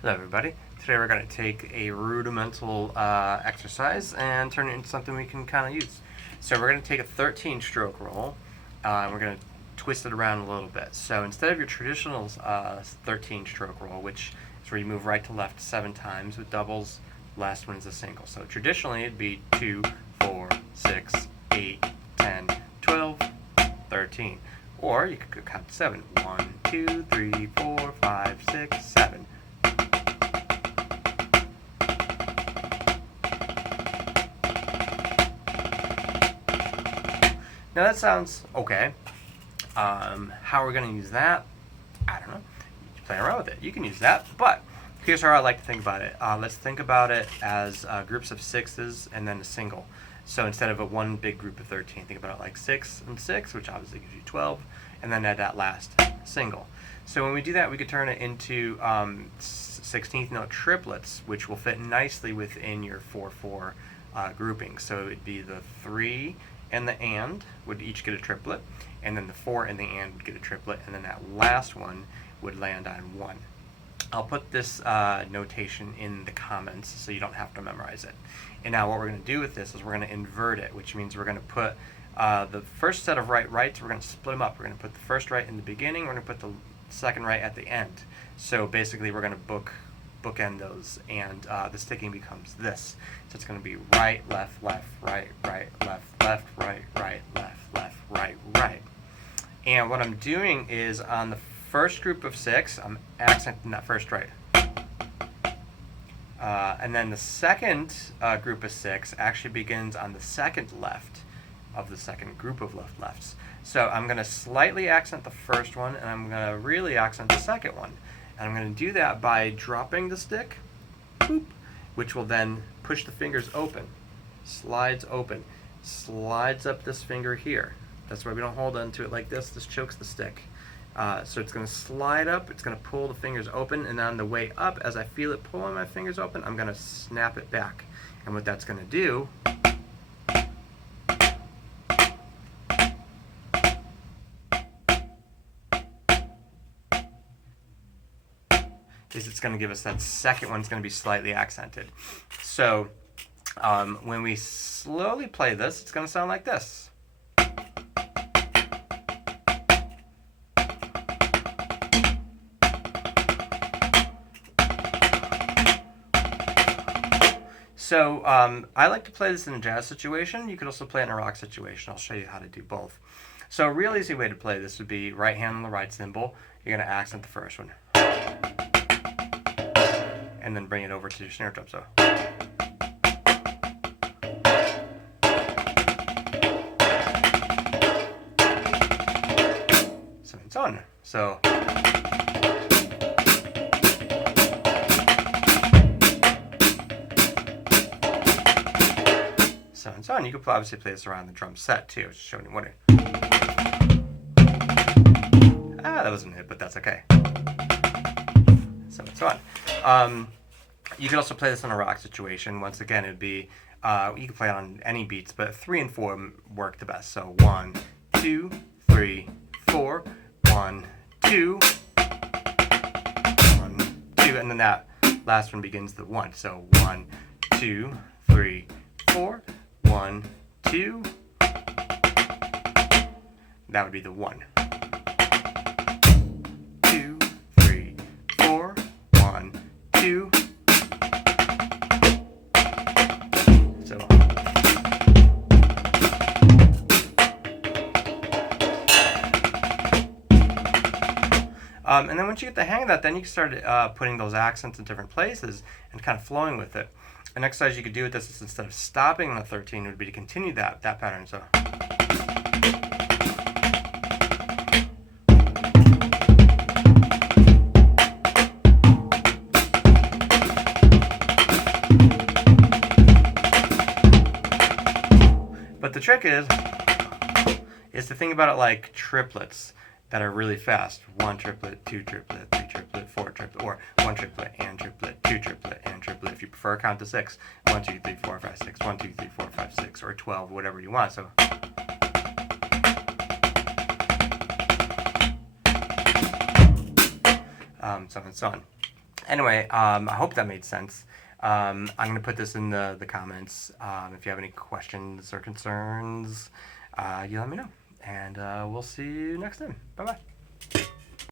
Hello everybody. Today we're going to take a rudimental exercise and turn it into something we can kind of use. So we're going to take a 13 stroke roll and we're going to twist it around a little bit. So instead of your traditional 13 stroke roll, which is where you move right to left 7 times with doubles, last one is a single. So traditionally it'd be 2, 4, 6, 8, 10, 12, 13. Or you could count to 7. 1, 2, 3, 4, 5, 6, 7. Now that sounds okay. How we're going to use that, I don't know. You play around with it. You can use that, but here's how I like to think about it. Let's think about it as groups of 6s and then a single. So instead of a one big group of 13, think about it like 6 and 6, which obviously gives you 12, and then add that last single. So when we do that, we could turn it into 16th note triplets, which will fit nicely within your 4/4 grouping. So it'd be the 3 and the and would each get a triplet, and then the 4 and the and would get a triplet, and then that last one would land on 1. I'll put this notation in the comments so you don't have to memorize it. And now what we're going to do with this is we're going to invert it, which means we're going to put the first set of rights, we're going to split them up. We're going to put the first right in the beginning, we're going to put the second right at the end. So basically we're going to bookend those, and the sticking becomes this. So it's going to be right, left, left, right, right, left, left, right, right, left, left, right, right. And what I'm doing is on the first group of 6, I'm accenting that first right. And then the second group of 6 actually begins on the second left of the second group of lefts. So I'm going to slightly accent the first one, and I'm going to really accent the second one. And I'm going to do that by dropping the stick, boop, which will then push the fingers open, slides open, slides up this finger here. That's why we don't hold onto it like this. This chokes the stick. So it's going to slide up, it's going to pull the fingers open, and on the way up, as I feel it pulling my fingers open, I'm going to snap it back. And what that's going to do is it's going to give us that second one's going to be slightly accented. So when we slowly play this, it's going to sound like this. So I like to play this in a jazz situation. You could also play it in a rock situation. I'll show you how to do both. So a real easy way to play this would be right hand on the right cymbal. You're going to accent the first one. And then bring it over to your snare drum. So. So and so on. So. So and so on. You could obviously play this around the drum set too. Just showing you what it. That wasn't it, but that's okay. So and so on. You could also play this in a rock situation. Once again, it would be, you can play it on any beats, but 3 and 4 work the best. So 1, 2, 3, 4, 1, 2, 1, 2, and then that last one begins the 1. So 1, 2, 3, 4, 1, 2. That would be the 1. 2, 3, 4, 1, 2. So and then once you get the hang of that, then you can start putting those accents in different places and kind of flowing with it. An exercise you could do with this is instead of stopping on the 13 would be to continue that pattern. So. But the trick is to think about it like triplets that are really fast. 1 triplet, 2 triplet, 3 triplet, 4 triplet, or 1 triplet and triplet, 2 triplet and triplet. If you prefer, count to 6. 1, 2, 3, 4, 5, 6. 1, 2, 3, 4, 5, 6, or 12, whatever you want. So. So and so on. Anyway, I hope that made sense. I'm going to put this in the comments. If you have any questions or concerns, you let me know. And we'll see you next time. Bye-bye.